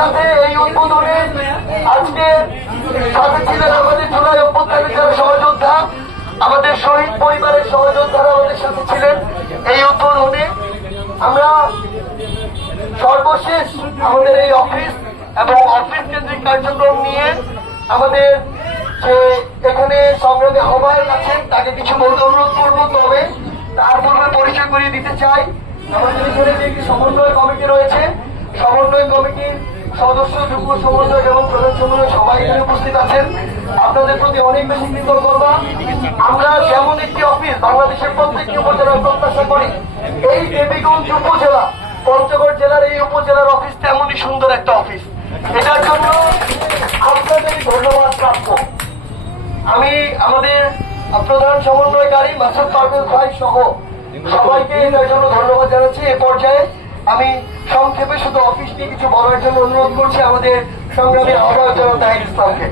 সাথে এই উদ্বোধনে আজকে সাথে ছিলেন আমাদের জুলাই অভ্যুত্থানের যারা সহযোদ্ধা, আমাদের শহীদ পরিবারের সহযোদ্ধারা আমাদের সাথে ছিলেন এই উদ্বোধনে। আমরা সর্বশেষ আমাদের এই অফিস এবং অফিস কেন্দ্রিক কার্যক্রম নিয়ে আমাদের যে এখানে সংগ্রামী আহ্বায়ক আছেন তাকে কিছু বলতে অনুরোধ করবো। তবে তার পূর্বে পরিচয় করিয়ে দিতে চাই, আমাদের এখানে যে একটি সমন্বয় কমিটি রয়েছে, সমন্বয় কমিটির সদস্য, যুগ্ম সমন্বয় এবং প্রধান সমন্বয় সবাই এখানে উপস্থিত আছেন। আপনাদের প্রতি অনেক বেশি কৃতজ্ঞতা। আমরা যেমন একটি অফিস বাংলাদেশের প্রত্যেকটি উপজেলার প্রত্যাশা করি, এই দেবীগঞ্জ উপজেলা পঞ্চগড় জেলার এই উপজেলার অফিস তেমনই সুন্দর একটা অফিস। এটার জন্য আপনাদের ধন্যবাদ প্রাপ্য। আমি আমাদের প্রধান সমন্বয়কারী মাসুদ পারভেজ ভাই সহ সবাইকে এটার জন্য ধন্যবাদ জানাচ্ছি। এ পর্যায়ে আমি সংক্ষেপে শুধু অফিস নিয়ে কিছু বলার জন্য অনুরোধ করছি আমাদের সংগ্রামী আহ্বায়ক জনাব তাহির ইসলামকে।